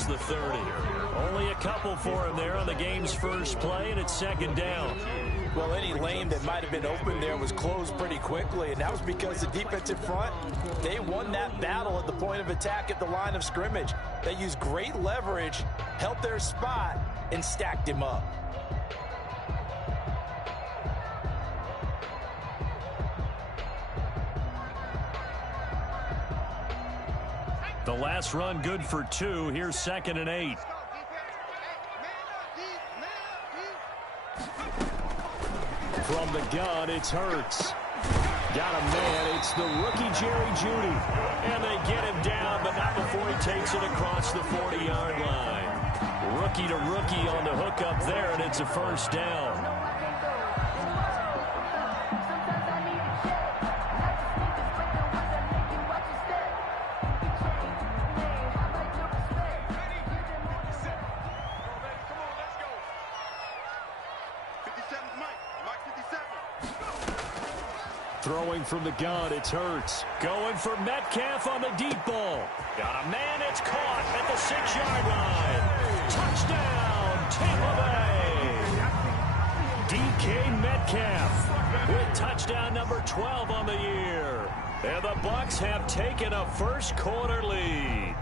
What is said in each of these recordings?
across the 30. Only a couple for him there on the game's first play, and it's second down. Well, any lane that might have been open there was closed pretty quickly, and that was because the defensive front, they won that battle at the point of attack at the line of scrimmage. They used great leverage, held their spot, and stacked him up. The last run good for 2. Here's 2nd and 8. From the gun, it's Hurts. Got a man. It's the rookie Jerry Jeudy. And they get him down, but not before he takes it across the 40-yard line. Rookie to rookie on the hook up there, and it's a first down. Throwing from the gun, it's Hurts. Going for Metcalf on the deep ball. Got a man, it's caught at the 6-yard line. Touchdown, Tampa Bay. DK Metcalf with touchdown number 12 on the year. And the Bucs have taken a first quarter lead.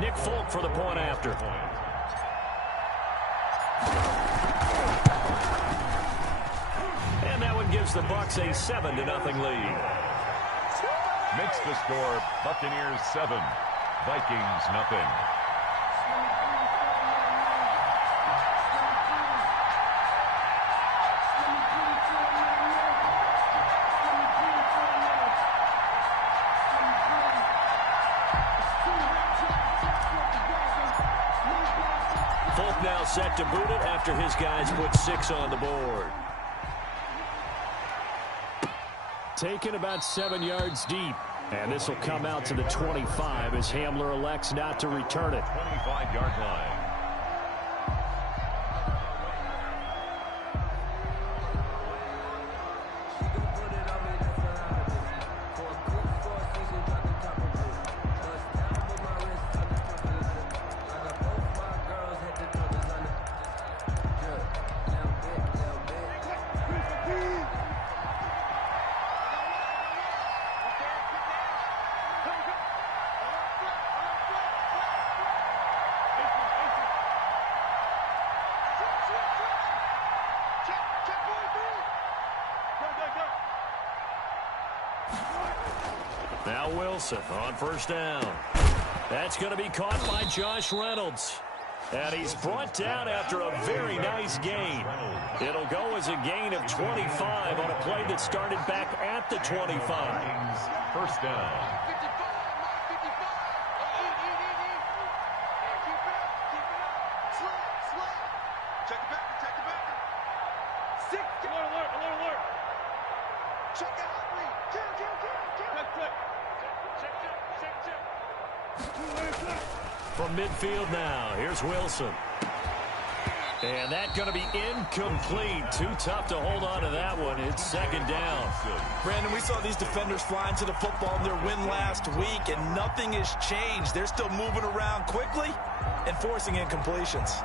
Nick Folk for the point after. And that one gives the Bucs a 7-0 lead. Makes the score Buccaneers 7, Vikings nothing. Folk now set to boot it after his guys put 6 on the board. Taken about 7 yards deep. And this will come out to the 25 as Hamler elects not to return it. 25-yard line. Now Wilson on first down. That's going to be caught by Josh Reynolds. And he's brought down after a very nice gain. It'll go as a gain of 25 on a play that started back at the 25. First down. From midfield now, here's Wilson. And that's going to be incomplete. Too tough to hold on to that one. It's second down. Brandon, we saw these defenders flying to the football in their win last week, and nothing has changed. They're still moving around quickly and forcing incompletions.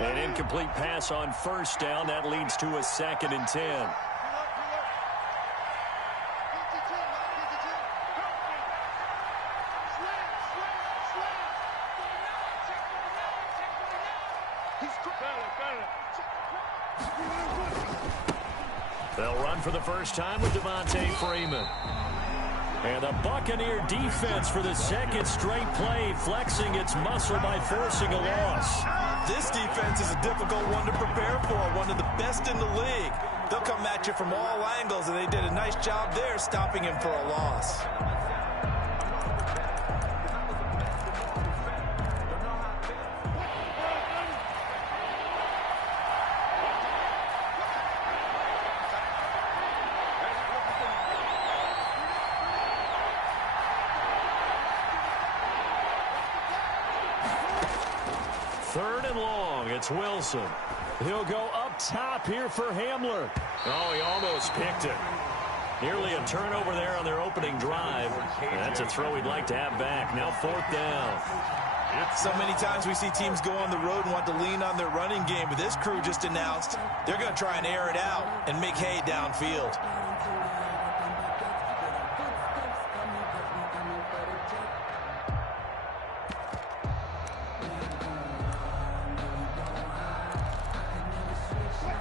An incomplete pass on first down. That leads to a 2nd and 10. They'll run for the first time with Devontae Freeman. And the Buccaneer defense for the second straight play, flexing its muscle by forcing a loss. This defense is a difficult one to prepare for, one of the best in the league. They'll come at you from all angles, and they did a nice job there stopping him for a loss. Third and long, it's Wilson. He'll go up top here for Hamler. Oh, he almost picked it. Nearly a turnover there on their opening drive. That's a throw he'd like to have back. Now 4th down. So many times we see teams go on the road and want to lean on their running game, but this crew just announced they're going to try and air it out and make hay downfield.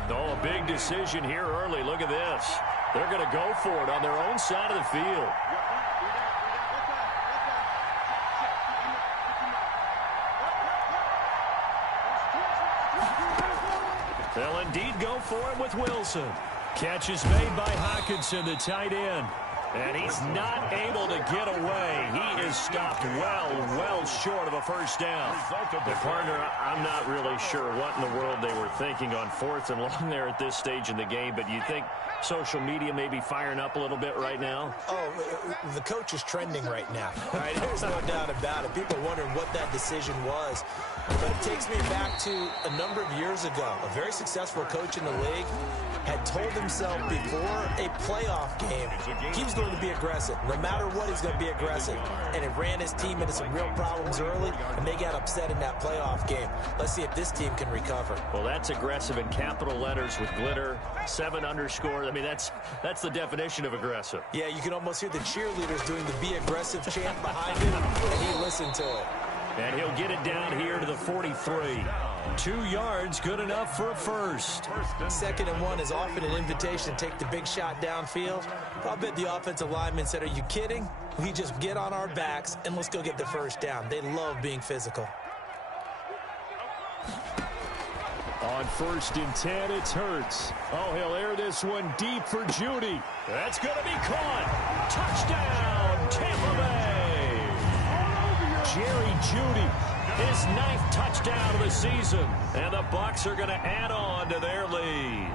Oh, a big decision here early. Look at this. They're going to go for it on their own side of the field. They'll indeed go for it with Wilson. Catch is made by Hockenson, the tight end. And he's not able to get away. He is stopped well short of a first down. The partner, I'm not really sure what in the world they were thinking on 4th and long there at this stage in the game, but you think social media may be firing up a little bit right now? Oh, the coach is trending right now. Right? There's no doubt about it. People are wondering what that decision was. But it takes me back to a number of years ago. A very successful coach in the league had told himself before a playoff game he was going to be aggressive. No matter what, he's going to be aggressive. And it ran his team into some real problems early, and they got upset in that playoff game. Let's see if this team can recover. Well, that's aggressive in capital letters with glitter, 7 underscores. I mean, that's the definition of aggressive. Yeah, you can almost hear the cheerleaders doing the be aggressive chant behind him, and he listened to it. And he'll get it down here to the 43. 2 yards, good enough for a first. 2nd and 1 is often an invitation to take the big shot downfield. I'll bet the offensive lineman said, are you kidding? We just get on our backs and let's go get the first down. They love being physical. On 1st and 10, it's Hurts. Oh, he'll air this one deep for Judy. That's going to be caught. Touchdown, Tampa Bay. Jerry Judy, his 9th touchdown of the season. And the Bucs are going to add on to their lead.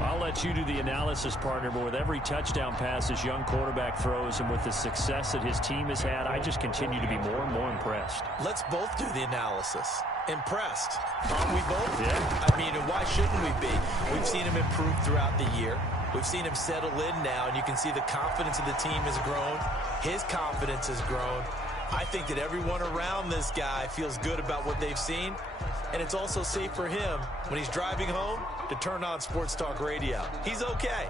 I'll let you do the analysis, partner, but with every touchdown pass his young quarterback throws and with the success that his team has had, I just continue to be more and more impressed. Let's both do the analysis. Impressed. Aren't we both? Yeah. I mean, and why shouldn't we be? We've seen him improve throughout the year. We've seen him settle in now, and you can see the confidence of the team has grown. His confidence has grown. I think that everyone around this guy feels good about what they've seen, and it's also safe for him when he's driving home to turn on Sports Talk Radio. He's okay.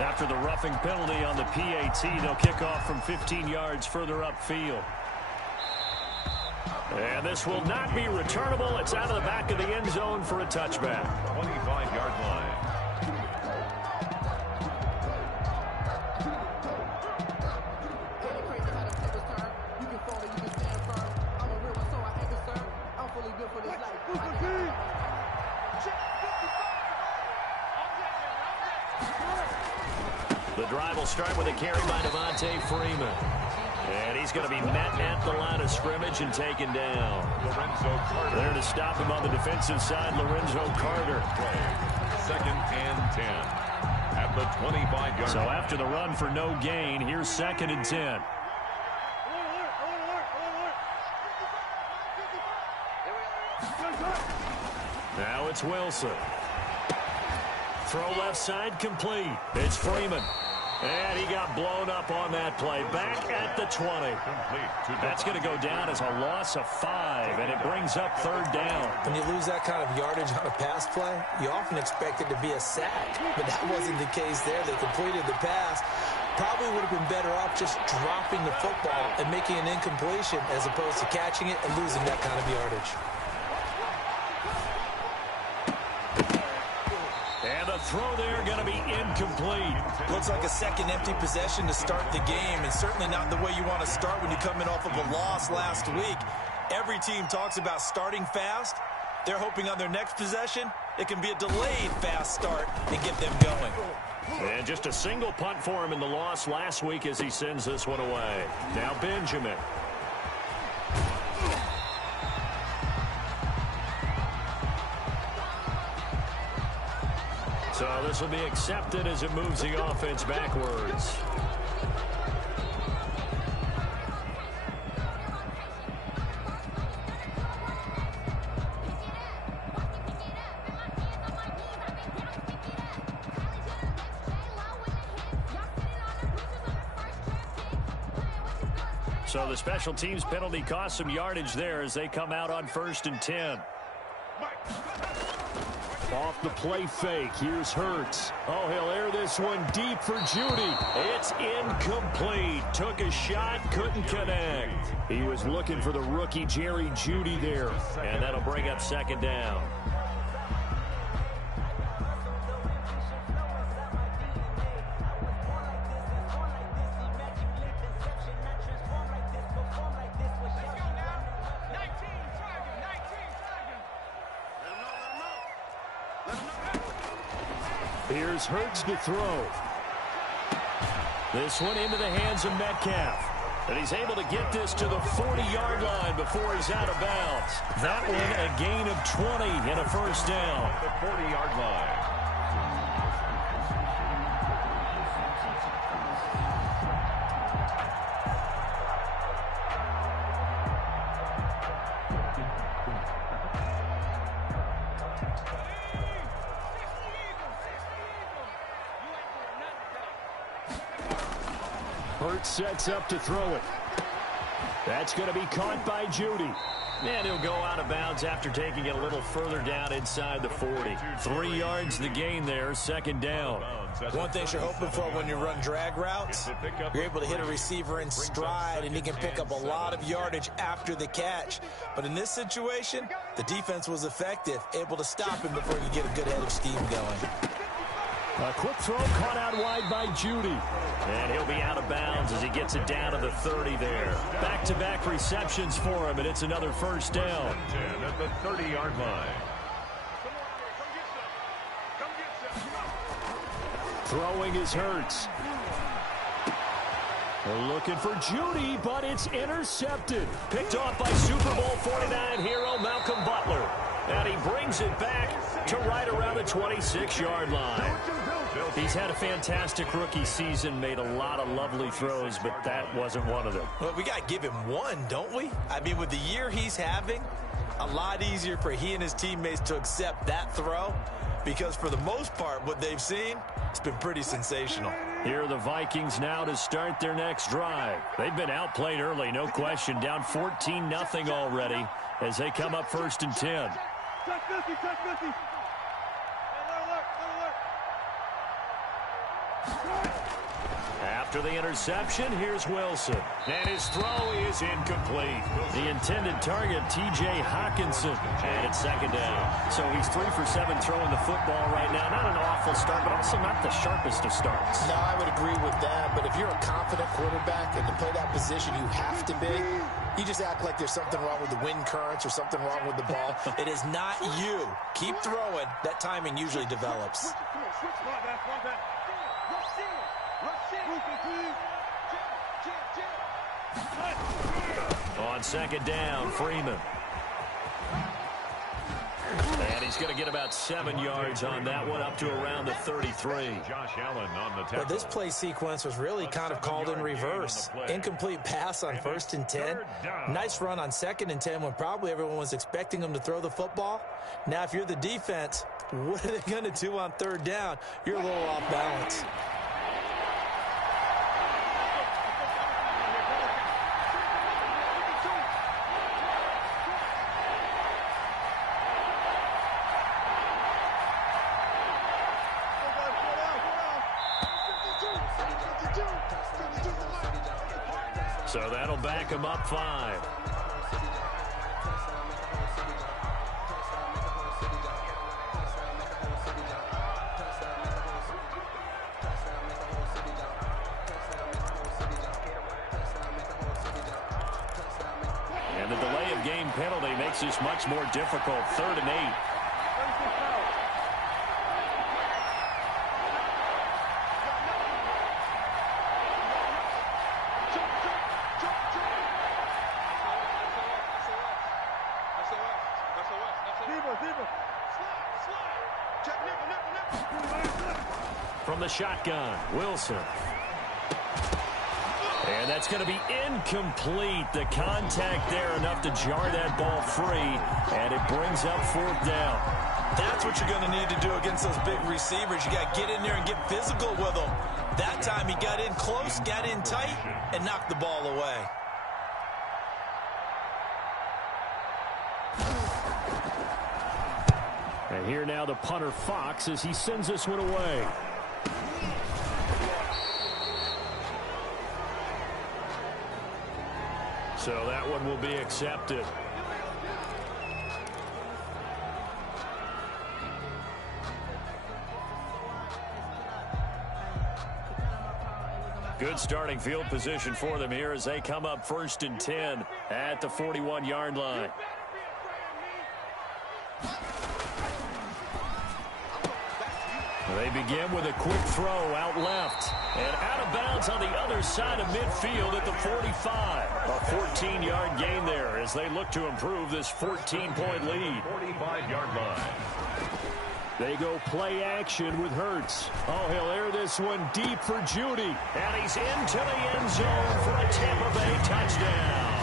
After the roughing penalty on the PAT, they'll kick off from 15 yards further upfield. And this will not be returnable. It's out of the back of the end zone for a touchback. 25-yard line. The drive will start with a carry by Devontae Freeman. And he's going to be met at the line of scrimmage and taken down. Lorenzo Carter. There to stop him on the defensive side, Lorenzo Carter. 2nd and 10 at the 25-yard So line. after the run for no gain, here's 2nd and 10. Now it's Wilson. Throw left side complete. It's Freeman. And he got blown up on that play. Back at the 20. That's going to go down as a loss of 5, and it brings up 3rd down. When you lose that kind of yardage on a pass play, you often expect it to be a sack. But that wasn't the case there. They completed the pass. Probably would have been better off just dropping the football and making an incompletion as opposed to catching it and losing that kind of yardage. And the throw there going to be incomplete. Looks like a second empty possession to start the game, and certainly not the way you want to start when you come in off of a loss last week. Every team talks about starting fast. They're hoping on their next possession it can be a delayed fast start and get them going. And just a single punt for him in the loss last week as he sends this one away. Now Benjamin. So this will be accepted as it moves the offense backwards. So the special teams penalty cost some yardage there as they come out on 1st and 10. Off the play fake. Here's Hurts. Oh, he'll air this one deep for Judy. It's incomplete. Took a shot, couldn't connect. He was looking for the rookie Jerry Jeudy there. And that'll bring up 2nd down. Here's Hurts to throw. This one into the hands of Metcalf. And he's able to get this to the 40-yard line before he's out of bounds. That one a gain of 20 and a 1st down. The 40-yard line. Hurts sets up to throw it. That's going to be caught by Jeudy. And he'll go out of bounds after taking it a little further down inside the 40. 3 yards the gain there, 2nd down. One thing you're hoping for when you run drag routes, you're able to hit a receiver in stride, and he can pick up a lot of yardage after the catch. But in this situation, the defense was effective, able to stop him before you get a good head of steam going. A quick throw caught out wide by Jeudy. And he'll be out of bounds as he gets it down to the 30 there. Back-to-back receptions for him, and it's another 1st down. 10 at the 30-yard line. Throwing is Hurts. They're looking for Jeudy, but it's intercepted. Picked off by Super Bowl 49 hero Malcolm Butler. And he brings it back to right around the 26-yard line. He's had a fantastic rookie season, made a lot of lovely throws, but that wasn't one of them. Well, we got to give him one, don't we? I mean, with the year he's having, a lot easier for he and his teammates to accept that throw, because for the most part, what they've seen, it's been pretty sensational. Here are the Vikings now to start their next drive. They've been outplayed early, no question, down 14-0 already as they come up 1st and 10. Touch 50, touch 50. After the interception, here's Wilson. And his throw is incomplete. The intended target, T.J. Hawkinson. And it's 2nd down. So he's 3 for 7 throwing the football right now. Not an awful start, but also not the sharpest of starts. No, I would agree with that. But if you're a confident quarterback and to play that position, you have to be. You just act like there's something wrong with the wind currents or something wrong with the ball. It is not you. Keep throwing. That timing usually develops. On 2nd down, Freeman. And he's going to get about 7 yards on that one, up to around the 33. Josh Allen on the tackle. Well, this play sequence was really kind of called in reverse. Incomplete pass on 1st and 10. Nice run on 2nd and 10 when probably everyone was expecting him to throw the football. Now, if you're the defense, what are they going to do on 3rd down? You're a little off balance. So that'll back him up 5. And the delay of game penalty makes this much more difficult. 3rd and 8. From the shotgun, Wilson. And that's going to be incomplete. The contact there enough to jar that ball free, and it brings up 4th down. That's what you're going to need to do against those big receivers. You got to get in there and get physical with them. That time he got in close, got in tight, and knocked the ball away. And here now the punter Fox as he sends this one away. So that one will be accepted. Good starting field position for them here as they come up 1st and 10 at the 41-yard line. They begin with a quick throw out left and out of bounds on the other side of midfield at the 45. A 14-yard gain there as they look to improve this 14-point lead. 45-yard line. They go play action with Hurts. Oh, he'll air this one deep for Judy. And he's into the end zone for a Tampa Bay touchdown.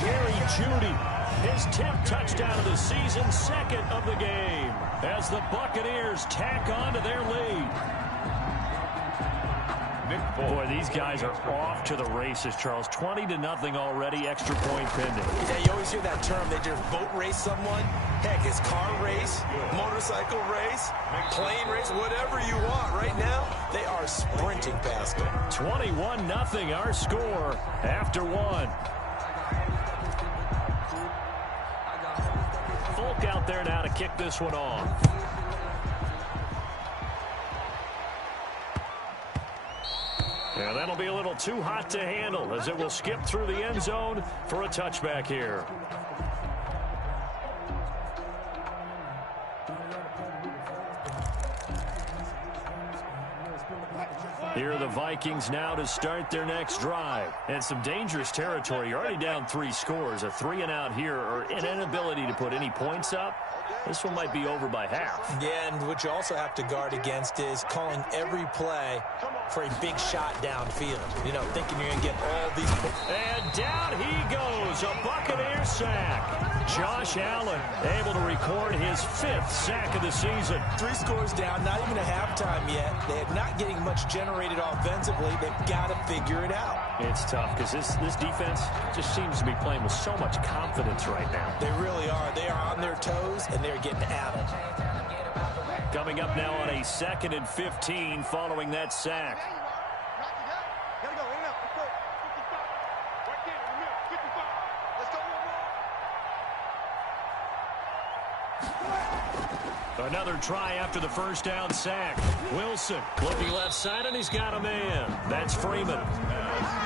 Jerry Judy. His 10th touchdown of the season, 2nd of the game, as the Buccaneers tack on to their lead. Boy, these guys are off to the races, Charles. 20-0 already, extra point pending. Yeah, you always hear that term. They just boat race someone. Heck, it's car race, motorcycle race, plane race, whatever you want. Right now, they are sprinting past them. 21-0 our score after one. Folk out there now to kick this one off. And that'll be a little too hot to handle as it will skip through the end zone for a touchback here. Here are the Vikings now to start their next drive. And some dangerous territory. You're already down 3 scores. A 3 and out here, or an inability to put any points up. This one might be over by half. Yeah, and what you also have to guard against is calling every play for a big shot downfield. You know, thinking you're going to get all these points. And down he goes. A Buccaneer sack. Josh Allen able to record his 5th sack of the season. 3 scores down, not even a halftime yet. They're not getting much generated offensively. They've got to figure it out. It's tough because this defense just seems to be playing with so much confidence right now. They really are. They are on their toes, and they're getting at it. Coming up now on a 2nd and 15 following that sack. Another try after the first down sack. Wilson looking left side, and he's got a man. That's Freeman.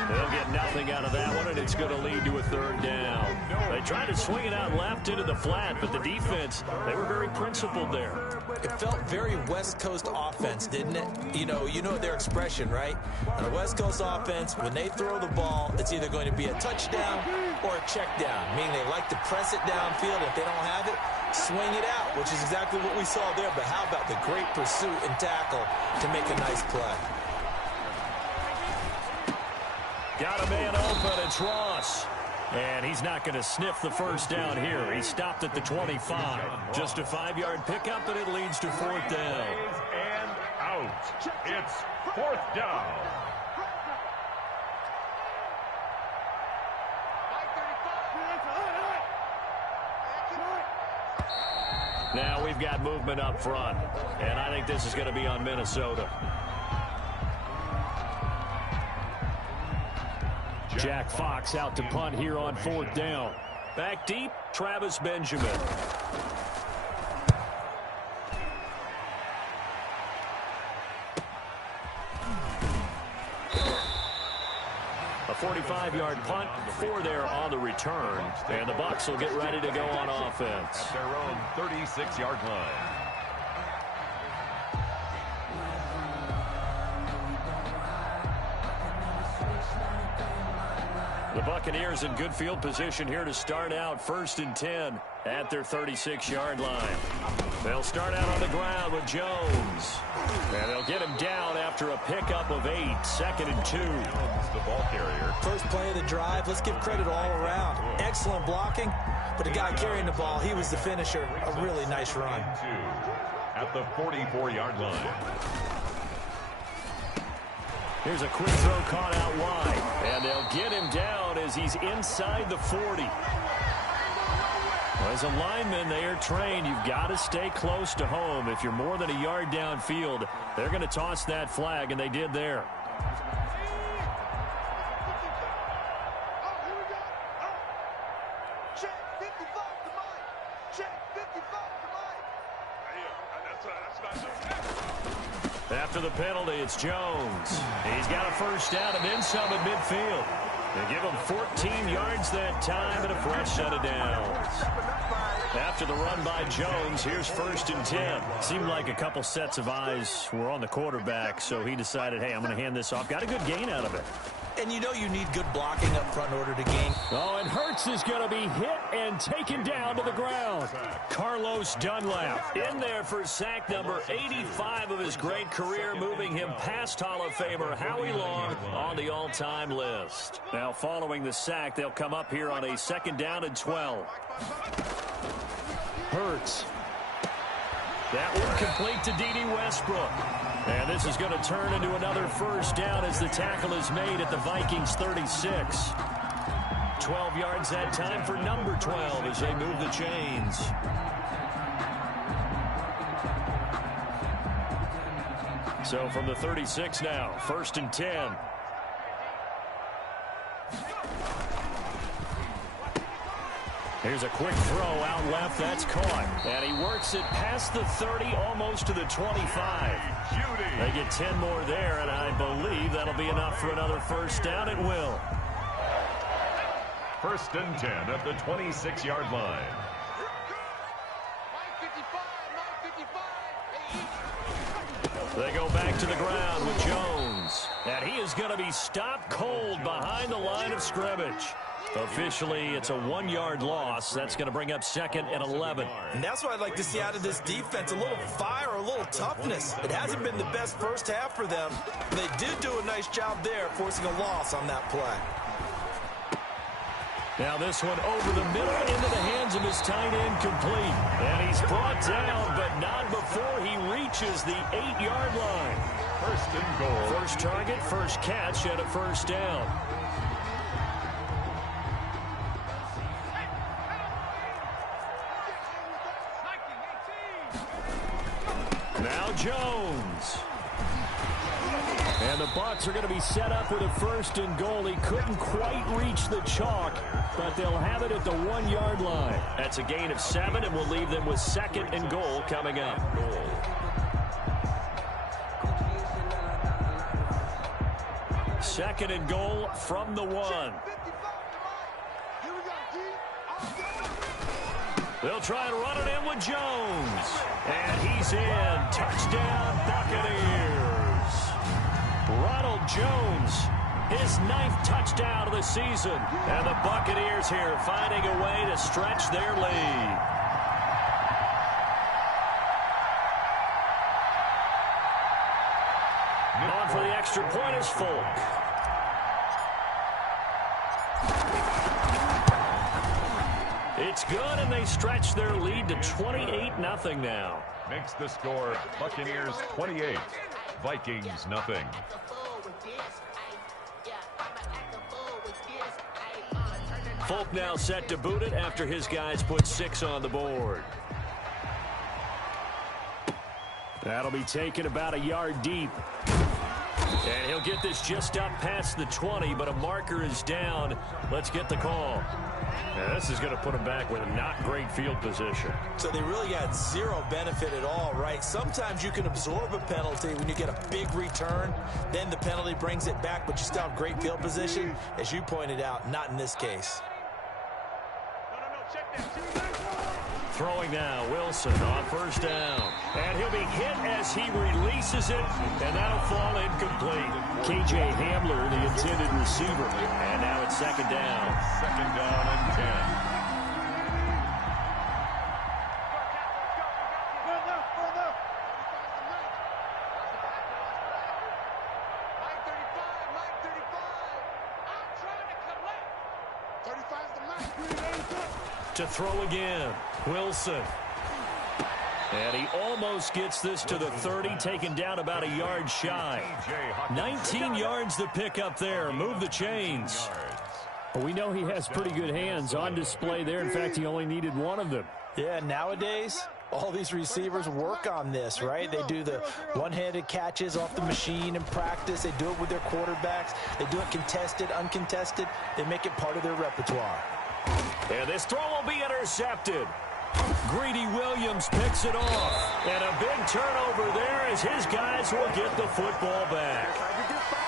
They'll get nothing out of that one, and it's going to lead to a 3rd down. They tried to swing it out left into the flat, but the defense, they were very principled there. It felt very West Coast offense, didn't it? You know their expression, right? On a West Coast offense, when they throw the ball, it's either going to be a touchdown or a check down, meaning they like to press it downfield. If they don't have it, swing it out, which is exactly what we saw there. But how about the great pursuit and tackle to make a nice play? Got a man open. It's Ross. And he's not going to sniff the first down here. He stopped at the 25. Just a 5-yard pickup, and it leads to 4th down. And out. It's 4th down. Now we've got movement up front, and I think this is going to be on Minnesota. Jack Fox out to punt here on 4th down. Back deep, Travis Benjamin. A 45-yard punt, 4 there on the return, and the Bucs will get ready to go on offense. At their own 36-yard line. The Buccaneers in good field position here to start out 1st and 10 at their 36-yard line. They'll start out on the ground with Jones. And they'll get him down after a pickup of 8, 2nd and 2. The ball carrier. First play of the drive, let's give credit all around. Excellent blocking, but the guy carrying the ball, he was the finisher. A really nice run. At the 44-yard line. Here's a quick throw caught out wide. And they'll get him down as he's inside the 40. As a lineman, they are trained. You've got to stay close to home. If you're more than a yard downfield, they're going to toss that flag, and they did there. After the penalty, it's Jones. He's got a first down and then some at midfield. They give him 14 yards that time and a fresh set of downs. After the run by Jones, here's 1st and 10. Seemed like a couple sets of eyes were on the quarterback, so he decided, hey, I'm going to hand this off. Got a good gain out of it. And you know you need good blocking up front in order to gain. Oh, and Hurts is going to be hit and taken down to the ground. Carlos Dunlap in there for sack number 85 of his great career, moving him past Hall of Famer Howie Long on the all-time list. Now following the sack, they'll come up here on a 2nd down and 12. Hurts. That one complete to D.D. Westbrook. And this is going to turn into another first down as the tackle is made at the Vikings 36. 12 yards that time for number 12 as they move the chains. So from the 36 now, 1st and 10. Here's a quick throw out left. That's caught. And he works it past the 30, almost to the 25. They get 10 more there, and I believe that'll be enough for another first down. It will. 1st and 10 at the 26-yard line. They go back to the ground with Jones. And he is going to be stopped cold behind the line of scrimmage. Officially, it's a 1-yard loss. That's going to bring up 2nd and 11. And that's what I'd like to see out of this defense, a little fire, a little toughness. It hasn't been the best first half for them. They did do a nice job there, forcing a loss on that play. Now this one over the middle into the hands of his tight end, complete. And he's brought down, but not before he reaches the 8-yard line. 1st and goal. First target, first catch, and a first down. Now Jones. And the Bucs are going to be set up with a 1st and goal. He couldn't quite reach the chalk, but they'll have it at the 1-yard line. That's a gain of 7, and we'll leave them with 2nd and goal coming up. 2nd and goal from the 1. They'll try and run it in with Jones. And he's in. Touchdown, Buccaneers. Ronald Jones, his 9th touchdown of the season. And the Buccaneers here finding a way to stretch their lead. On for the extra point is Folk. It's good, and they stretch their lead to 28-0 now. Makes the score Buccaneers 28, Vikings nothing. Folk now set to boot it after his guys put 6 on the board. That'll be taken about a yard deep. And he'll get this just up past the 20, but a marker is down. Let's get the call. Now, this is going to put him back with a not great field position. So they really got zero benefit at all, right? Sometimes you can absorb a penalty when you get a big return. Then the penalty brings it back, but you still have great field position. As you pointed out, not in this case. Throwing now, Wilson on 1st down. And he'll be hit as he releases it, and that'll fall incomplete. K.J. Hamler, the intended receiver. And now it's 2nd down. 2nd down and 10. To throw again, Wilson. And he almost gets this to the 30, taken down about a yard shy. 19 yards to pick up there. Move the chains. We know he has pretty good hands on display there. In fact, he only needed one of them. Yeah, nowadays, all these receivers work on this, right? They do the one-handed catches off the machine in practice. They do it with their quarterbacks. They do it contested, uncontested. They make it part of their repertoire. And this throw will be intercepted. Greedy Williams picks it off. And a big turnover there as his guys will get the football back.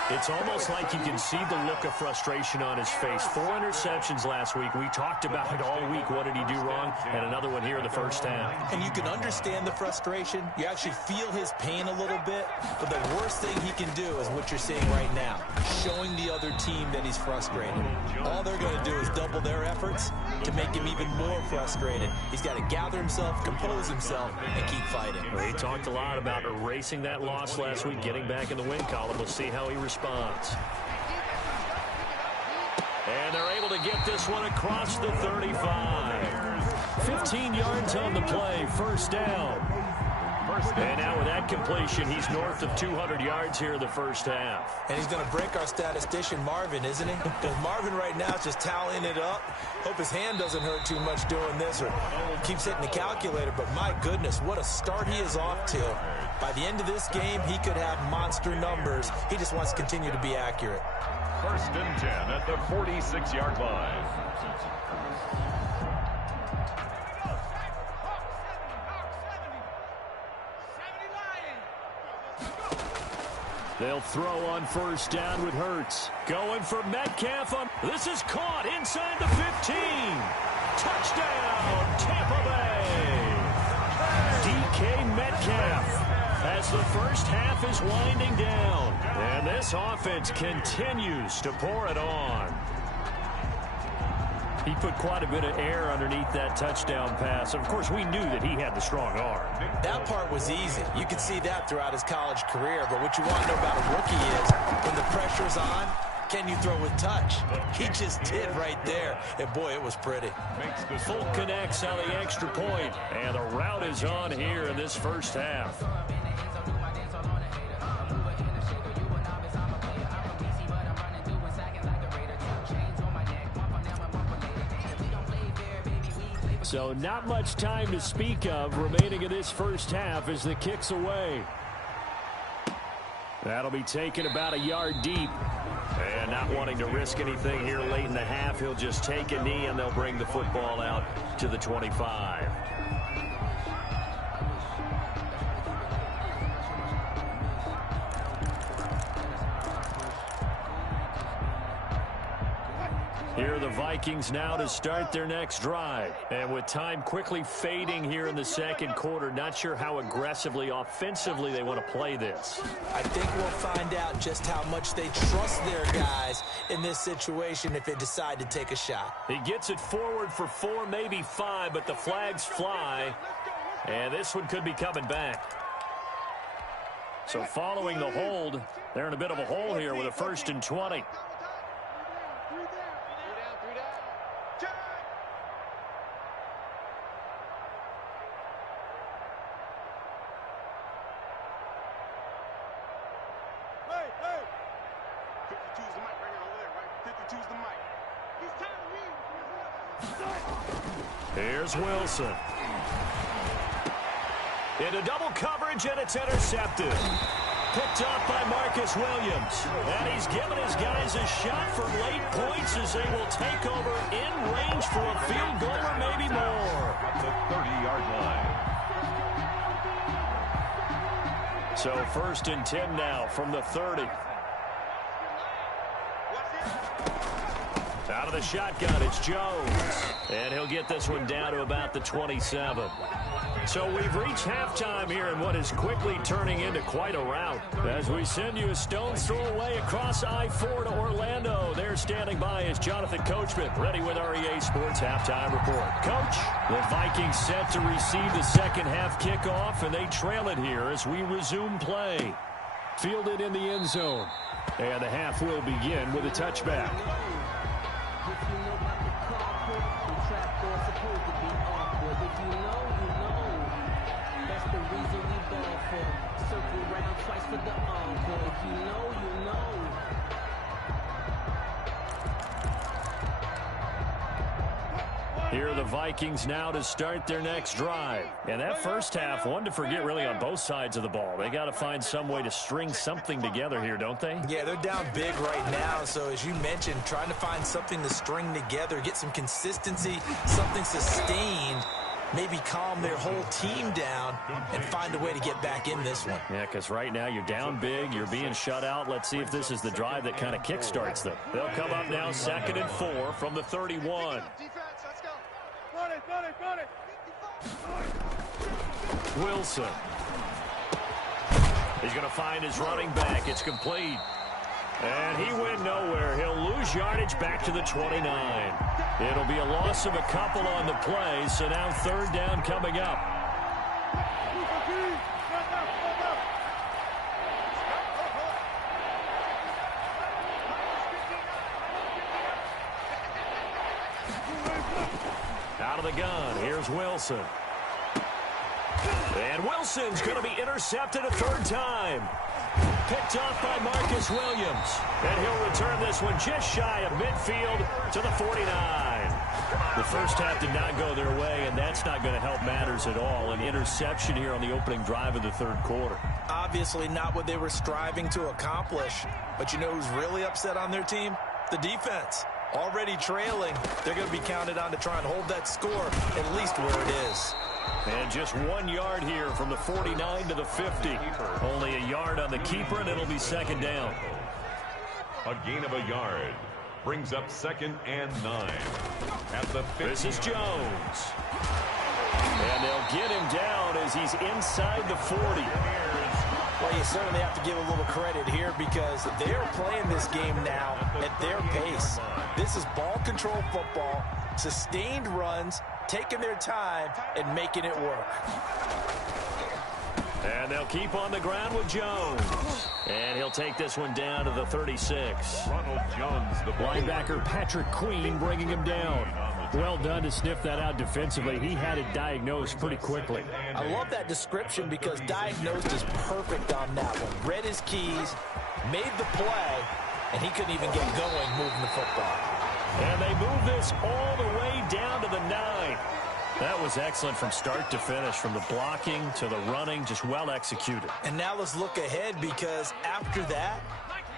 It's almost like you can see the look of frustration on his face. 4 interceptions last week. We talked about it all week. What did he do wrong? And another one here in the first half. And you can understand the frustration. You actually feel his pain a little bit. But the worst thing he can do is what you're seeing right now, showing the other team that he's frustrated. All they're going to do is double their efforts to make him even more frustrated. He's got to gather himself, compose himself, and keep fighting. Well, he talked a lot about erasing that loss last week, getting back in the win column. We'll see how he responds. And they're able to get this one across the 35. 15 yards on the play, first down. And now with that completion, he's north of 200 yards here in the first half. And he's going to break our statistician, Marvin, isn't he? Because Marvin right now is just tallying it up. Hope his hand doesn't hurt too much doing this or keeps hitting the calculator. But my goodness, what a start he is off to. By the end of this game, he could have monster numbers. He just wants to continue to be accurate. First and 10 at the 46-yard line. They'll throw on first down with Hurts. Going for Metcalf. This is caught inside the 15. Touchdown, Tampa Bay. DK Metcalf as the first half is winding down. And this offense continues to pour it on. He put quite a bit of air underneath that touchdown pass. Of course, we knew that he had the strong arm. That part was easy. You could see that throughout his college career. But what you want to know about a rookie is when the pressure's on, can you throw with touch? He just did right there. And, boy, it was pretty. Full connects on the extra point. And the route is on here in this first half. So not much time to speak of remaining in this first half as the kick's away. That'll be taken about a yard deep. And not wanting to risk anything here late in the half, he'll just take a knee and they'll bring the football out to the 25. Here are the Vikings now to start their next drive. And with time quickly fading here in the second quarter, not sure how aggressively, offensively they want to play this. I think we'll find out just how much they trust their guys in this situation if they decide to take a shot. He gets it forward for 4, maybe 5, but the flags fly. And this one could be coming back. So following the hold, they're in a bit of a hole here with a 1st and 20. Here's Wilson. Into double coverage, and it's intercepted. Picked up by Marcus Williams. And he's given his guys a shot for late points as they will take over in range for a field goal or maybe more. At the 30-yard line. So 1st and 10 now from the 30. Out of the shotgun, it's Jones. And he'll get this one down to about the 27. So we've reached halftime here in what is quickly turning into quite a rout. As we send you a stone's throw away across I-4 to Orlando. There standing by is Jonathan Coachman, ready with our EA Sports Halftime Report. Coach, the Vikings set to receive the second half kickoff, and they trail it here as we resume play. Fielded in the end zone. And the half will begin with a touchback. Here are the Vikings now to start their next drive. And that first half, one to forget really on both sides of the ball. They got to find some way to string something together here, don't they? Yeah, they're down big right now. So as you mentioned, trying to find something to string together, get some consistency, something sustained, maybe calm their whole team down and find a way to get back in this one. Yeah, because right now you're down big, you're being shut out. Let's see if this is the drive that kind of kickstarts them. They'll come up now 2nd and 4 from the 31. Wilson. He's going to find his running back. It's complete. And he went nowhere. He'll lose yardage back to the 29. It'll be a loss of a couple on the play, so now 3rd down coming up. Out of the gun, here's Wilson. And Wilson's going to be intercepted a 3rd time. Picked off by Marcus Williams. And he'll return this one just shy of midfield to the 49. The first half did not go their way, and that's not going to help matters at all. An interception here on the opening drive of the 3rd quarter. Obviously not what they were striving to accomplish. But you know who's really upset on their team? The defense. Already trailing. They're going to be counted on to try and hold that score at least where it is. And just 1 yard here from the 49 to the 50. Only a yard on the keeper, and it'll be 2nd down. A gain of a yard brings up 2nd and 9. At the 50. This is Jones. And they'll get him down as he's inside the 40. Well, you certainly have to give a little credit here because they're playing this game now at their pace. This is ball control football, sustained runs, taking their time and making it work. And they'll keep on the ground with Jones. And he'll take this one down to the 36. Ronald Jones, the linebacker Patrick Queen bringing him down. Well done to sniff that out defensively. He had it diagnosed pretty quickly. I love that description because diagnosed is perfect on that one. Read his keys, made the play, and he couldn't even get going moving the football. And they move this all the way down to the 9. That was excellent from start to finish, from the blocking to the running, just well executed. And now let's look ahead because after that,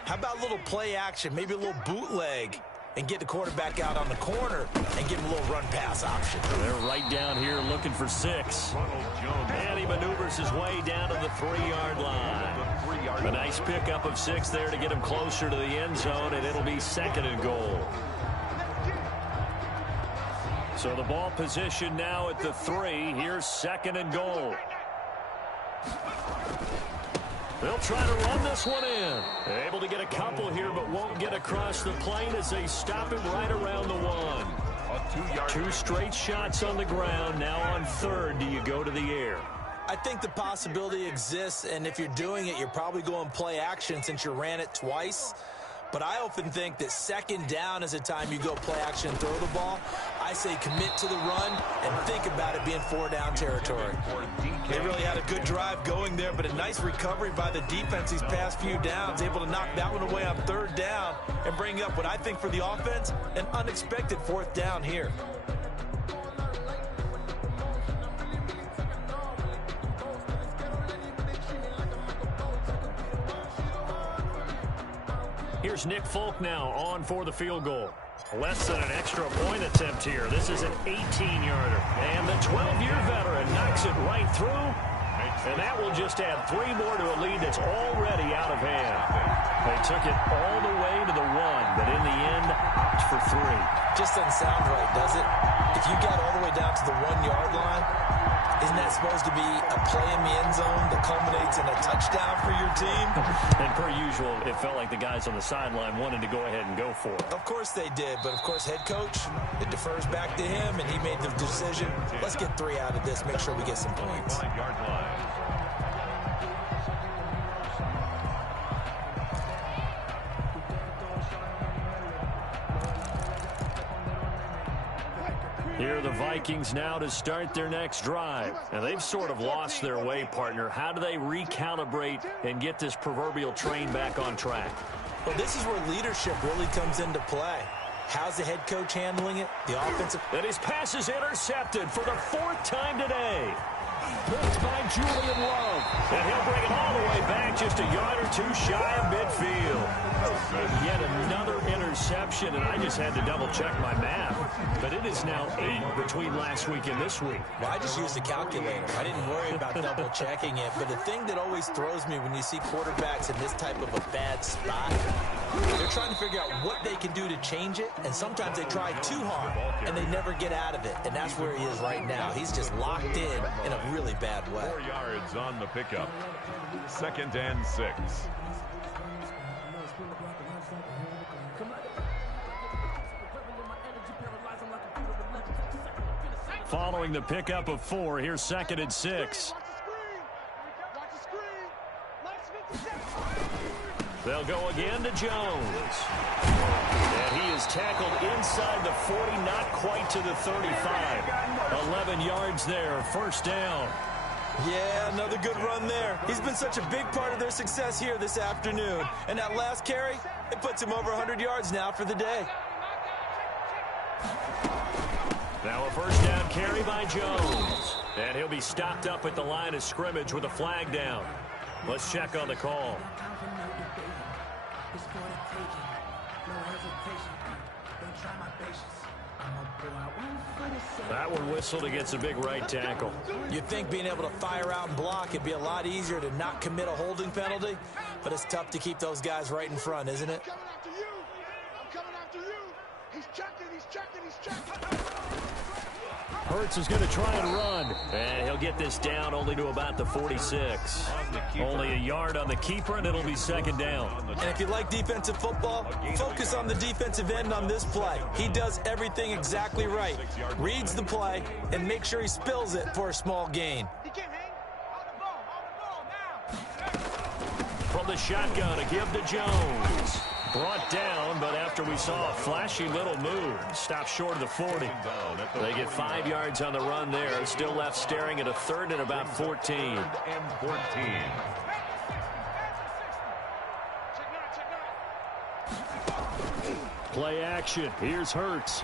how about a little play action, maybe a little bootleg, and get the quarterback out on the corner and give him a little run-pass option. They're right down here looking for 6. And he maneuvers his way down to the 3-yard line. A nice pickup of 6 there to get him closer to the end zone, and it'll be 2nd and goal. So the ball position now at the 3. Here's 2nd and goal. They'll try to run this one in. Able to get a couple here, but won't get across the plane as they stop him right around the 1. 2 straight shots on the ground. Now on 3rd, do you go to the air? I think the possibility exists, and if you're doing it, you're probably going play action since you ran it twice. But I often think that 2nd down is the time you go play action and throw the ball. I say commit to the run and think about it being 4-down territory. They really had a good drive going there, but a nice recovery by the defense these past few downs, able to knock that one away on 3rd down and bring up what I think for the offense, an unexpected 4th down here. Here's Nick Folk now on for the field goal. Less than an extra point attempt here. This is an 18-yarder. And the 12-year veteran knocks it right through. And that will just add 3 more to a lead that's already out of hand. They took it all the way to the 1, but in the end, opt for 3. Just doesn't sound right, does it? If you got all the way down to the 1-yard line, isn't that supposed to be a play in the end zone that culminates in a touchdown for your team? And per usual, it felt like the guys on the sideline wanted to go ahead and go for it. Of course they did, but of course head coach, it defers back to him, and he made the decision. Let's get 3 out of this, make sure we get some points. Here are the Vikings now to start their next drive. And they've sort of lost their way, partner. How do they recalibrate and get this proverbial train back on track? Well, this is where leadership really comes into play. How's the head coach handling it? The offensive... And his pass is intercepted for the 4th time today. Blocked by Julian Love. And he'll bring it all the way back just a yard or 2 shy of midfield. And yet another interception, and I just had to double-check my math. But it is now 8 between last week and this week. Well, I just used a calculator. I didn't worry about double-checking it. But the thing that always throws me when you see quarterbacks in this type of a bad spot, they're trying to figure out what they can do to change it, and sometimes they try too hard, and they never get out of it, and that's where he is right now. He's just locked in a really bad way. 4 yards on the pickup. 2nd and 6. Following the pickup of 4, here's 2nd and 6. They'll go again to Jones. And he is tackled inside the 40, not quite to the 35. 11 yards there, 1st down. Yeah, another good run there. He's been such a big part of their success here this afternoon. And that last carry, it puts him over 100 yards now for the day. Now a 1st down carry by Jones. And he'll be stopped up at the line of scrimmage with a flag down. Let's check on the call. That one whistled against a big right tackle. You'd think being able to fire out and block it'd be a lot easier to not commit a holding penalty, but it's tough to keep those guys right in front, isn't it? I'm coming after you. He's checking. Hurts is going to try and run. And he'll get this down only to about the 46. Only a yard on the keeper, and it'll be 2nd down. And if you like defensive football, focus on the defensive end on this play. He does everything exactly right. Reads the play and make sure he spills it for a small gain. From the shotgun, a give to Jones. Brought down, but after we saw a flashy little move, stopped short of the 40. They get 5 yards on the run there. Still left staring at a 3rd and about 14. Play action. Here's Hurts.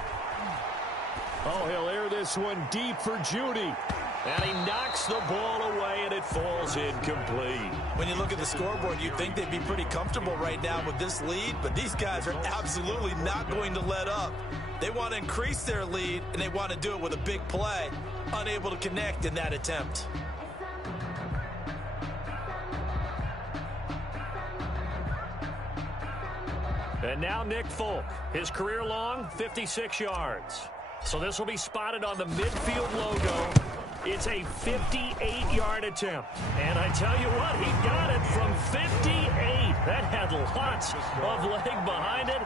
Oh, he'll air this one deep for Judy. And he knocks the ball away, and it falls incomplete. When you look at the scoreboard, you'd think they'd be pretty comfortable right now with this lead, but these guys are absolutely not going to let up. They want to increase their lead, and they want to do it with a big play. Unable to connect in that attempt. And now Nick Folk. His career long, 56 yards. So this will be spotted on the midfield logo. It's a 58-yard attempt. And I tell you what, he got it from 58. That had lots of leg behind it.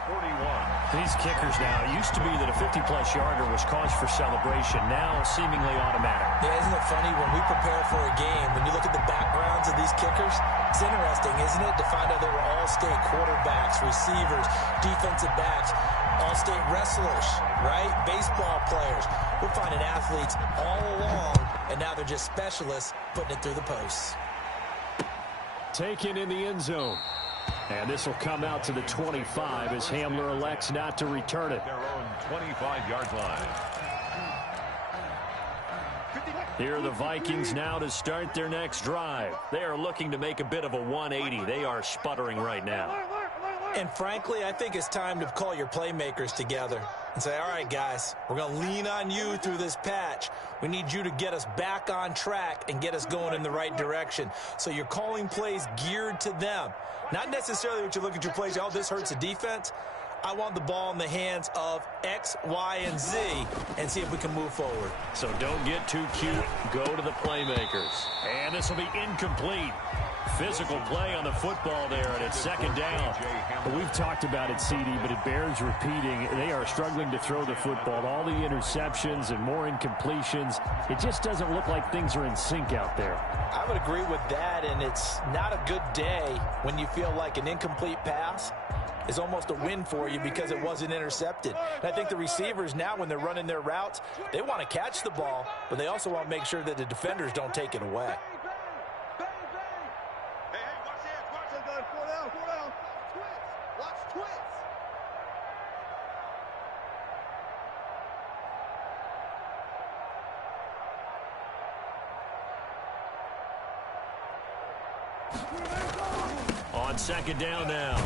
These kickers now, it used to be that a 50-plus yarder was cause for celebration. Now seemingly automatic. Yeah, isn't it funny? When we prepare for a game, when you look at the backgrounds of these kickers, it's interesting, isn't it, to find out they were all-state quarterbacks, receivers, defensive backs, all-state wrestlers, right? Baseball players. We're finding athletes all along, and now they're just specialists putting it through the posts. Taken in the end zone. And this will come out to the 25 as Hamler elects not to return it. Their own 25-yard line. Here are the Vikings now to start their next drive. They are looking to make a bit of a 180. They are sputtering right now. And frankly, I think it's time to call your playmakers together and say, all right, guys, we're going to lean on you through this patch. We need you to get us back on track and get us going in the right direction. So you're calling plays geared to them. Not necessarily what you look at your plays, oh, this hurts the defense. I want the ball in the hands of X, Y, and Z and see if we can move forward. So don't get too cute. Go to the playmakers. And this will be incomplete. Physical play on the football there, and it's 2nd down. Well, we've talked about it, CD, but it bears repeating. They are struggling to throw the football. All the interceptions and more incompletions. It just doesn't look like things are in sync out there. I would agree with that, and it's not a good day when you feel like an incomplete pass is almost a win for you because it wasn't intercepted. And I think the receivers now, when they're running their routes, they want to catch the ball, but they also want to make sure that the defenders don't take it away. On second down now,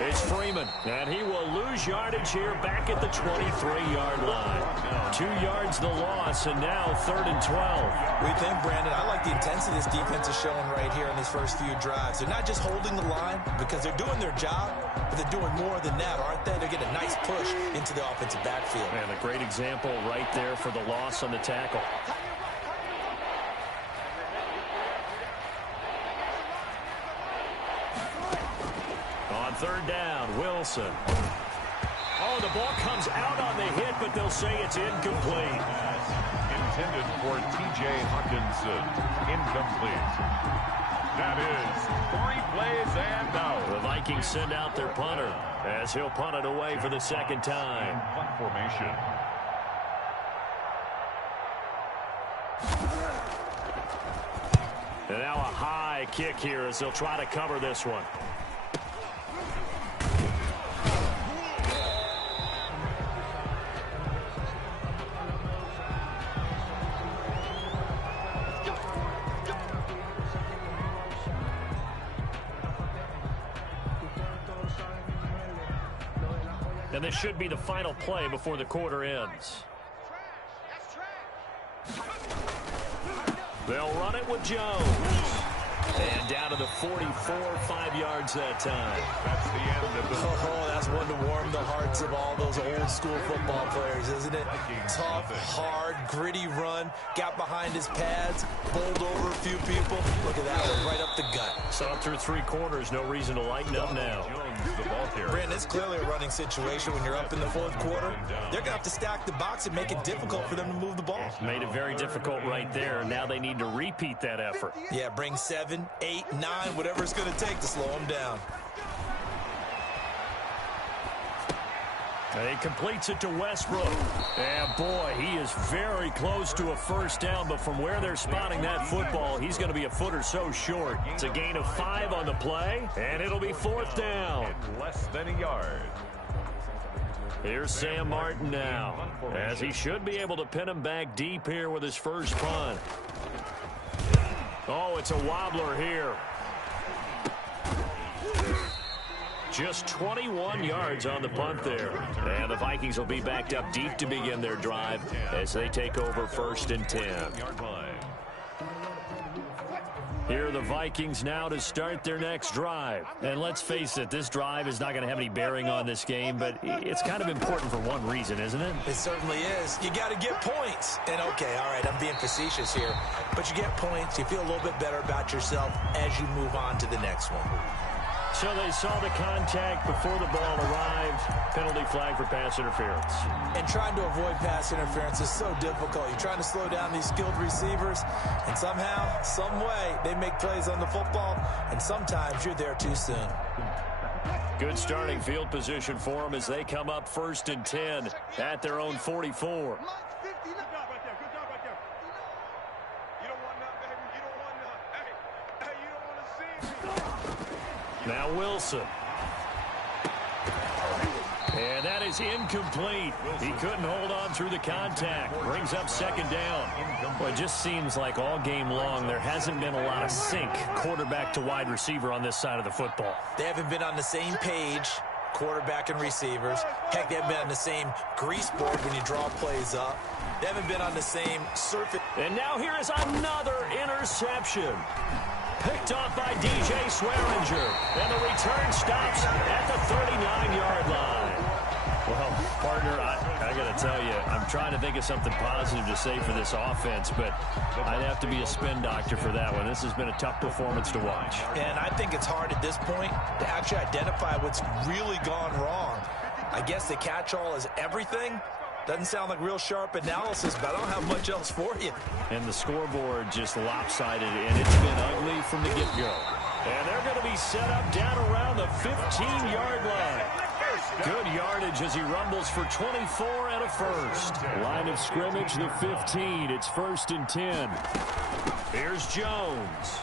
it's Freeman, and he will lose yardage here back at the 23-yard line. 2 yards the loss, and now 3rd and 12. We think, Brandon, I like the intensity this defense is showing right here in these first few drives. They're not just holding the line because they're doing their job, but they're doing more than that, aren't they? They're getting a nice push into the offensive backfield. And a great example right there for the loss on the tackle. On 3rd down, Wilson. Oh, the ball comes out on the hit, but they'll say it's incomplete. Intended for T.J. Hawkinson. Incomplete. That is 3 plays and out. The Vikings send out their punter as he'll punt it away for the 2nd time. Punt formation. And now a high kick here as they'll try to cover this one. And this should be the final play before the quarter ends. They'll run it with Jones. And down to the 44, 5 yards that time. That's the end of the... Oh, that's one to warm the hearts of all those old school football players, isn't it? Tough, hard, gritty run. Got behind his pads, bowled over a few people. Look at that one, right up the gut. Saw it through 3 quarters. No reason to lighten up now. Jones, the ball carrier. Brandon, it's clearly a running situation when you're up in the 4th quarter. They're going to have to stack the box and make it difficult for them to move the ball. Made it very difficult right there. Now they need to repeat that effort. Yeah, bring 7, 8, 9, whatever it's going to take to slow them down. He completes it to Westbrook. And boy, he is very close to a 1st down, but from where they're spotting that football, he's going to be a foot or so short. It's a gain of 5 on the play, and it'll be 4th down. Less than a yard. Here's Sam Martin now, as he should be able to pin him back deep here with his first punt. Oh, it's a wobbler here. Just 21 yards on the punt there. And the Vikings will be backed up deep to begin their drive as they take over 1st and 10. Here are the Vikings now to start their next drive. And let's face it, this drive is not going to have any bearing on this game, but it's kind of important for one reason, isn't it? It certainly is. You got to get points. And okay, all right, I'm being facetious here, but you get points, you feel a little bit better about yourself as you move on to the next one. So they saw the contact before the ball arrived. Penalty flag for pass interference. And trying to avoid pass interference is so difficult. You're trying to slow down these skilled receivers, and somehow, some way, they make plays on the football, and sometimes you're there too soon. Good starting field position for them as they come up 1st and 10 at their own 44. Now Wilson. And that is incomplete. He couldn't hold on through the contact. Brings up 2nd down. Well, it just seems like all game long there hasn't been a lot of sync quarterback to wide receiver on this side of the football. They haven't been on the same page, quarterback and receivers. Heck, they haven't been on the same grease board when you draw plays up. They haven't been on the same surface. And now here is another interception. Picked off by DJ Swearinger. And the return stops at the 39-yard line. Well, partner, I got to tell you, I'm trying to think of something positive to say for this offense, but I'd have to be a spin doctor for that one. This has been a tough performance to watch. And I think it's hard at this point to actually identify what's really gone wrong. I guess the catch-all is everything. Doesn't sound like real sharp analysis, but I don't have much else for you. And the scoreboard just lopsided, and it's been ugly from the get-go. And they're going to be set up down around the 15-yard line. Good yardage as he rumbles for 24 and a 1st. Line of scrimmage, the 15. It's 1st and 10. Here's Jones.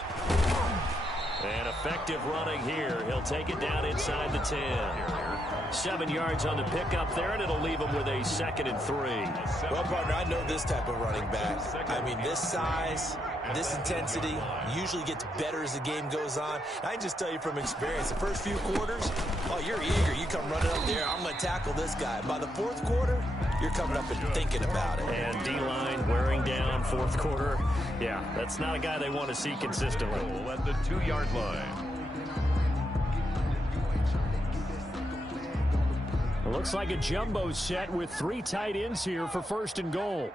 And effective running here. He'll take it down inside the 10. 7 yards on the pickup there, and it'll leave him with a 2nd and 3. Well, partner, I know this type of running back. I mean, this size this intensity usually gets better as the game goes on. I can just tell you from experience, the first few quarters, oh, you're eager. You come running up there, I'm going to tackle this guy. By the fourth quarter, you're coming up and thinking about it. And D-line wearing down fourth quarter. Yeah, that's not a guy they want to see consistently. At the 2-yard line. It looks like a jumbo set with 3 tight ends here for first and goal.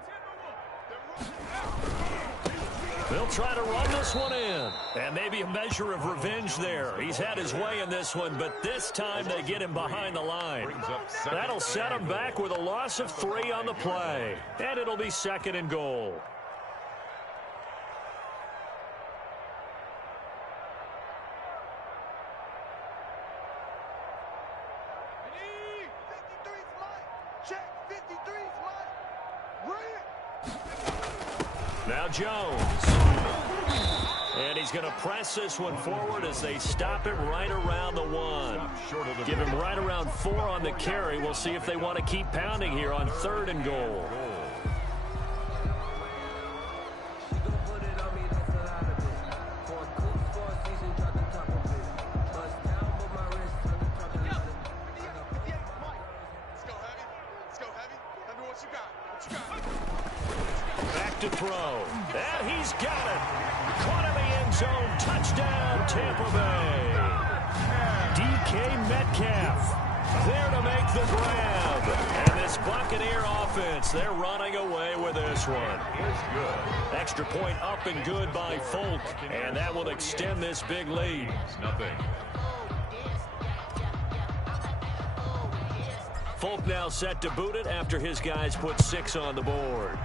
They'll try to run this one in. And maybe a measure of revenge there. He's had his way in this one, but this time they get him behind the line. That'll set him back with a loss of 3 on the play. And it'll be second and goal. Now Jones. And he's going to press this one forward as they stop it right around the 1. Give him right around 4 on the carry. We'll see if they want to keep pounding here on third and goal. To throw. And he's got it. Caught in the end zone. Touchdown, Tampa Bay. DK Metcalf there to make the grab. And this Buccaneer offense, they're running away with this one. Extra point up and good by Folk. And that will extend this big lead. Folk now set to boot it after his guys put 6 on the board.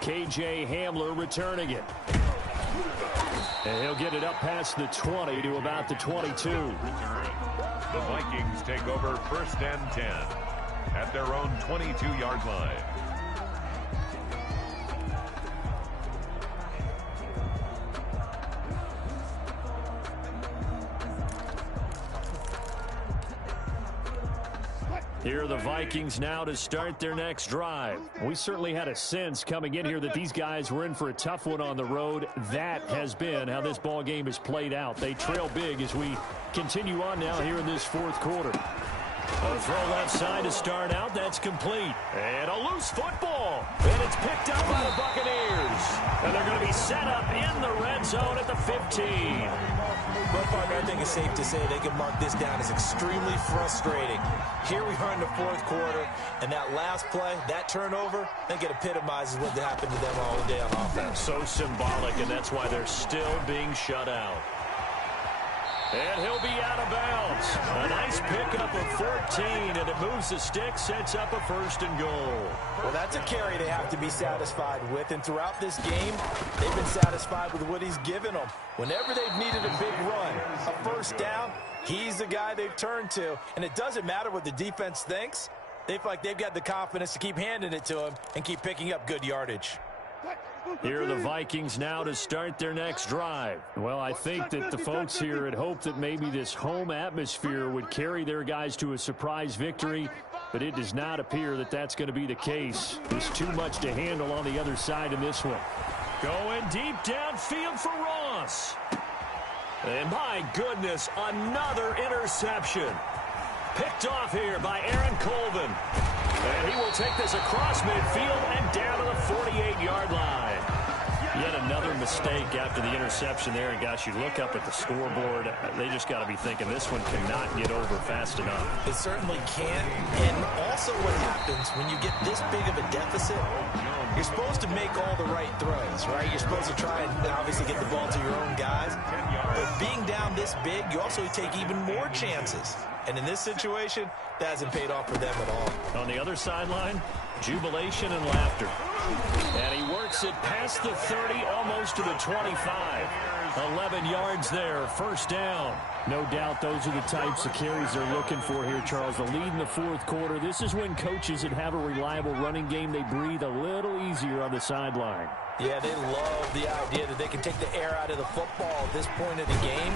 KJ Hamler returning it. And he'll get it up past the 20 to about the 22. The Vikings take over first and 10 at their own 22-yard line. Here are the Vikings now to start their next drive. We certainly had a sense coming in here that these guys were in for a tough one on the road. That has been how this ball game has played out. They trail big as we continue on now here in this fourth quarter. A throw left side to start out. That's complete. And a loose football. And it's picked up by the Buccaneers. And they're going to be set up in the red zone at the 15. But, partner, I think it's safe to say they can mark this down as extremely frustrating. Here we are in the fourth quarter, and that last play, that turnover, I think it epitomizes what happened to them all day on offense. So symbolic, and that's why they're still being shut out. And he'll be out of bounds. A nice pickup of 14, and it moves the stick, sets up a first and goal. Well, that's a carry they have to be satisfied with, and throughout this game, they've been satisfied with what he's given them. Whenever they've needed a big run, a first down, he's the guy they've turned to, and it doesn't matter what the defense thinks. They feel like they've got the confidence to keep handing it to him and keep picking up good yardage. Here are the Vikings now to start their next drive. Well, I think that the folks here had hoped that maybe this home atmosphere would carry their guys to a surprise victory, but it does not appear that that's going to be the case. There's too much to handle on the other side in this one. Going deep downfield for Ross. And my goodness, another interception. Picked off here by Aaron Colvin. And he will take this across midfield and down to the 48-yard line. Yet another mistake after the interception there. And, gosh, you look up at the scoreboard. They just got to be thinking this one cannot get over fast enough. It certainly can't. And also what happens when you get this big of a deficit, you're supposed to make all the right throws, right? You're supposed to try and obviously get the ball to your own guys. But being down this big, you also take even more chances. And in this situation, that hasn't paid off for them at all. On the other sideline, jubilation and laughter. And he works it past the 30, almost to the 25. 11 yards there, first down. No doubt those are the types of carries they're looking for here, Charles. The lead in the fourth quarter. This is when coaches that have a reliable running game, they breathe a little easier on the sideline. Yeah, they love the idea that they can take the air out of the football at this point of the game.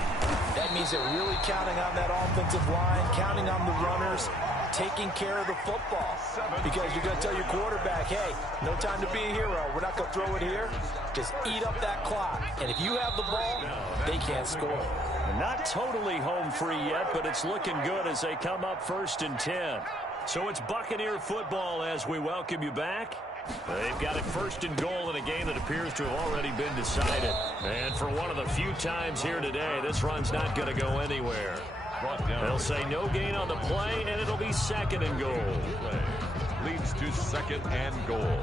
That means they're really counting on that offensive line, counting on the runners. taking care of the football. Because you're going to tell your quarterback, hey, no time to be a hero. We're not going to throw it here. Just eat up that clock. And if you have the ball, they can't score. Not totally home free yet, but it's looking good as they come up 1st and 10. So it's Buccaneer football as we welcome you back. They've got it 1st and goal in a game that appears to have already been decided. And for one of the few times here today, this run's not going to go anywhere. They'll say no gain on the play, and it'll be 2nd and goal. Leads to 2nd and goal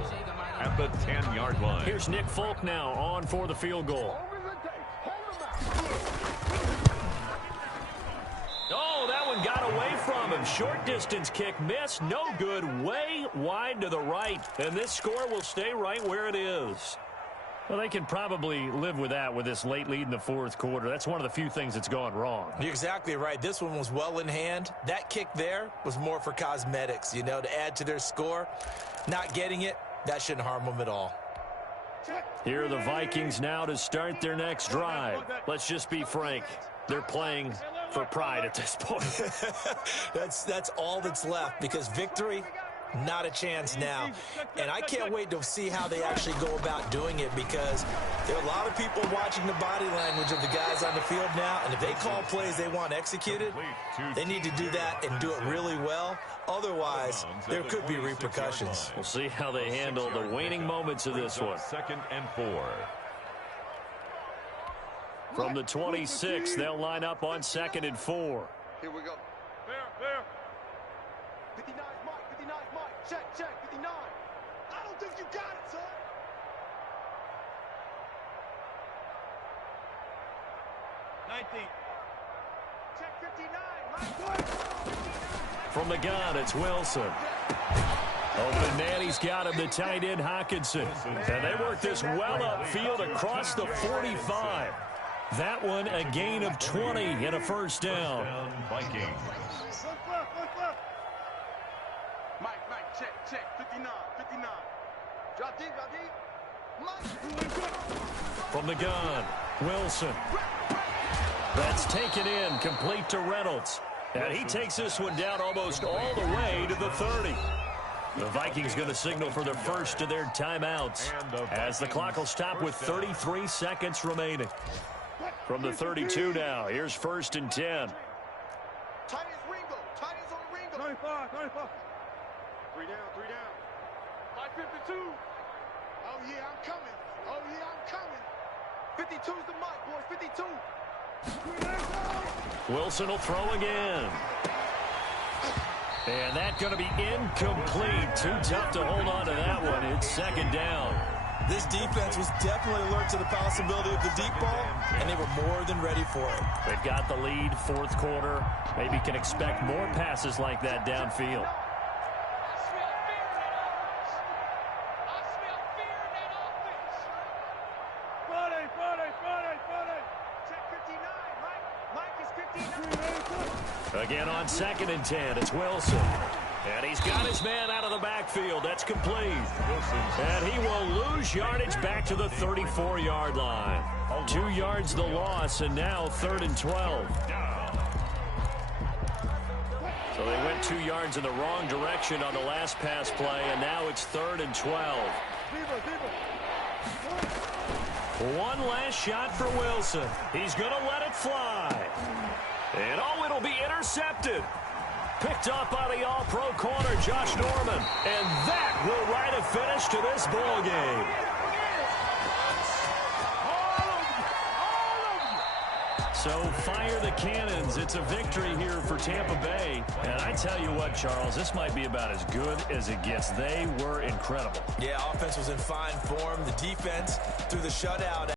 at the 10-yard line. Here's Nick Folk now on for the field goal. Oh, that one got away from him. Short distance kick missed. No good. Way wide to the right. And this score will stay right where it is. Well, they can probably live with that with this late lead in the 4th quarter. That's one of the few things that's gone wrong. You're exactly right. This one was well in hand. That kick there was more for cosmetics, you know, to add to their score. Not getting it, that shouldn't harm them at all. Here are the Vikings now to start their next drive. Let's just be frank. They're playing for pride at this point. That's all that's left, because victory, not a chance now. And I can't wait to see how they actually go about doing it, because there are a lot of people watching the body language of the guys on the field now, and if they call plays they want executed, they need to do that and do it really well. Otherwise, there could be repercussions. We'll see how they handle the waning moments of this one. 2nd and 4. From the 26, they'll line up on 2nd and 4. Here we go. There. 59 Mike. Check. 59. I don't think you got it, son. 19. Check 59. Mike. From the gun, it's Wilson. Open man, he's got him, the tight end Hawkinson. And they work this well upfield across the 45. That one a gain of 20 and a 1st down. Vikings. Mike, check. 59. Drop deep. Mike. From the gun, Wilson. That's taken in, complete to Reynolds. And he takes this one down almost all the way to the 30. The Vikings going to signal for the first of their timeouts as the clock will stop with 33 seconds remaining. From the 32 now, here's 1st and 10. Tight as Ringo. Tight as on Ringo. 95. 3 down. 552. Oh, yeah, I'm coming. 52's the mic, boys. 52. Wilson will throw again. And that's going to be incomplete. Too tough to hold on to that one. It's 2nd down. This defense was definitely alert to the possibility of the deep ball, and they were more than ready for it. They've got the lead, 4th quarter. Maybe can expect more passes like that downfield. Again on 2nd and 10, it's Wilson. And he's got his man out of the backfield. That's complete. And he will lose yardage back to the 34-yard line. 2 yards the loss, and now 3rd and 12. So they went 2 yards in the wrong direction on the last pass play, and now it's 3rd and 12. One last shot for Wilson. He's going to let it fly. And oh, it'll be intercepted. Picked up by the all-pro corner, Josh Norman. And that will write a finish to this ball game. So fire the cannons. It's a victory here for Tampa Bay. And I tell you what, Charles, this might be about as good as it gets. They were incredible. Yeah, offense was in fine form. The defense, through the shutout,